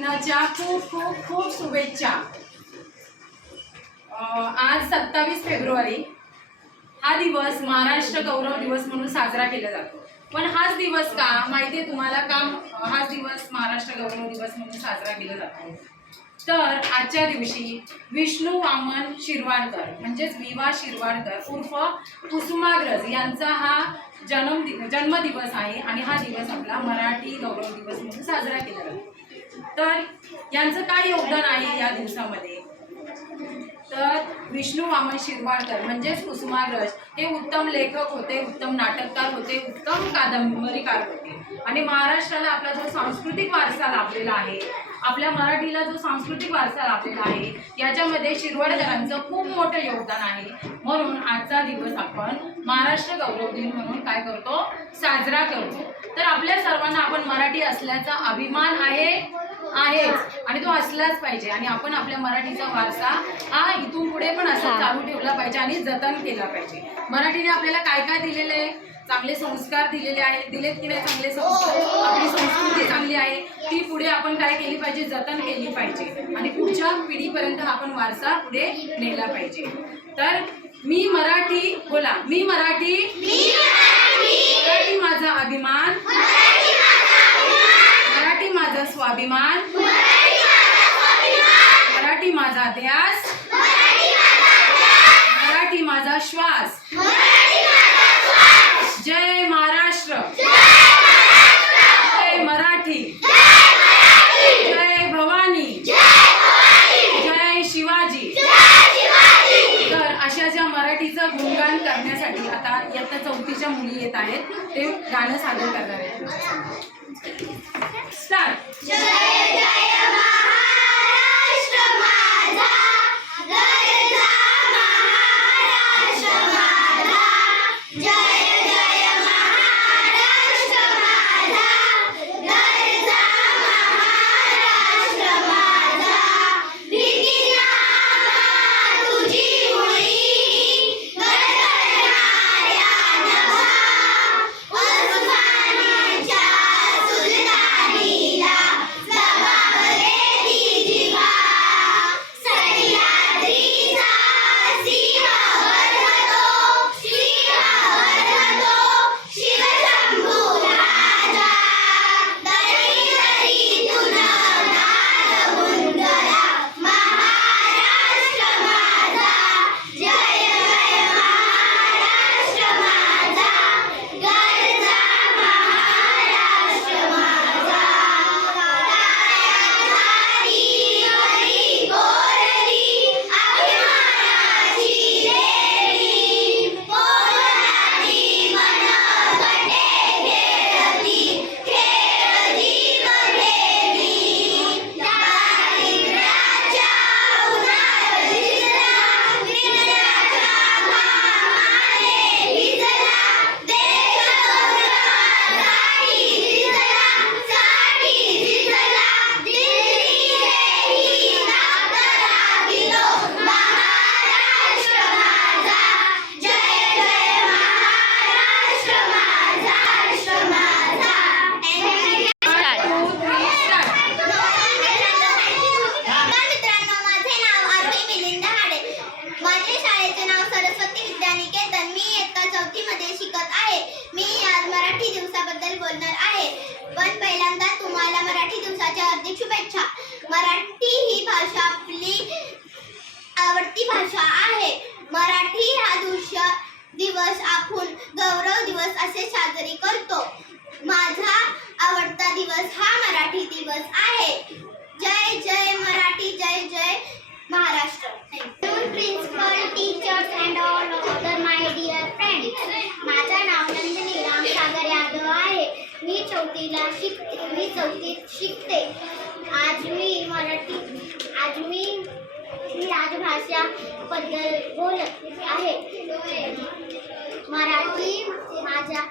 दिनाच्या खूप खूप खूप शुभेच्छा। आज 27 फेब्रुवारी हा दिवस महाराष्ट्र गौरव दिवस म्हणून साजरा केला जातो। पण हाच दिवस का माहिती आहे तुम्हाला, का हाच दिवस महाराष्ट्र गौरव दिवस म्हणून साजरा केला जातो? तर आजच्या दिवशी विष्णू वामन शिरवाडकर म्हणजेच विवा शिरवाडकर उर्फ कुसुमाग्रज यांचा हा जन्मदिवस आहे आणि हा दिवस आपला मराठी गौरव दिवस म्हणून साजरा केला जातो। तर यांचं काय योगदान आहे या दिवसामध्ये? तर विष्णू वामन शिरवाडकर म्हणजेच कुसुमाग्रज हे उत्तम लेखक होते, उत्तम नाटककार होते, उत्तम कादंबरीकार होते आणि महाराष्ट्राला आपला जो सांस्कृतिक वारसा लाभलेला आहे, आपल्या मराठीला जो सांस्कृतिक वारसा लाभलेला आहे, याच्यामध्ये शिरवाडकरांचं खूप मोठं योगदान आहे। म्हणून आजचा दिवस आपण महाराष्ट्र गौरव दिन म्हणून काय करतो, साजरा करतो। तर आपल्या सर्वांना आपण मराठी असल्याचा अभिमान आहेच आणि तो असलाच पाहिजे आणि आपण आपल्या मराठीचा वारसा हा इथून पुढे पण असा चालू ठेवला पाहिजे आणि जतन केला पाहिजे। मराठीने आपल्याला काय काय दिलेले आहे? चांगले संस्कार दिलेले आहेत, दिलेत की नाही चांगले संस्कार? आपली संस्कृती चांगली आहे, ती पुढे आपण काय केली पाहिजे, जतन केली पाहिजे आणि पुढच्या पिढीपर्यंत आपण वारसा पुढे नेला पाहिजे। तर मी मराठी, बोला मी मराठी, मराठी माझा अभिमान, मराठी माझा स्वाभिमान, मराठी माझा ध्यास, मराठी माझा श्वास। जय महाराष्ट्र, जय मराठी, जय भवानी, जय शिवाजी। तर अशा ज्या मराठीचं गुणगान करण्यासाठी आता इयत्ता 4च्या मुली येत आहेत, ते गाणं सादर करणार आहेत। स्टार्ट। जय जय महाराष्ट्र माझा, गरजा महाराष्ट्र माझा, जय जय महाराष्ट्र माझा, गरजा महाराष्ट्र माझा, भीतीला तुझी मुळी गडगडणाऱ्या नभा, अस्मानाच्या सुलतानीला जबाबरे ती जिवा, सह्याद्रीचा सिंहावर हतो, सिंहावर हतो शिवशंभू राजा, दरी दरीतून नाद गुंजला महाराष्ट्र माझा, जय जय महाराष्ट्र माझा, गरजा महाराष्ट्र माझा, झाली हरी गोरली अभिमानाची देवी, पोलादी मन गटे खेळती, खेळ जीव घेवी, दारिद्र्याच्या उन्हात भिजला, विद्याच्या घामाने भिजला, देश साठी झिजला, दिल्ली ही नाद राहिलो महाराष्ट्र माझा, जय जय महाराष्ट्र माझा, राष्ट्र माझा। मित्रांनो, माझे नाव आरती मिलिंद हाडे, माझे शाळेचे नाव सरस्वती विद्यानिकेतन, मी इयत्ता 4मध्ये शिकत आहे। मी आज मराठी दिवसाबद्दल बोलणार आहे, पण पहिल्यांदा तुम्हाला मराठी दिवसाच्या हार्दिक शुभेच्छा। मराठी ही भाषा आपली आवडती भाषा आहे। मराठी हा दिवस आपण गौरव दिवस असे साजरी करतो। माझा आवडता दिवस हा मराठी दिवस आहे। जय जय मराठी, जय जय Maharashtra. Principal, teachers and all other my dear friends, माझं नाव नंदिनी रामसागर यादव आहे। मी 4थीत शिकते। आज मी राजभाषा बद्दल बोलत आहे। मराठी माझ्या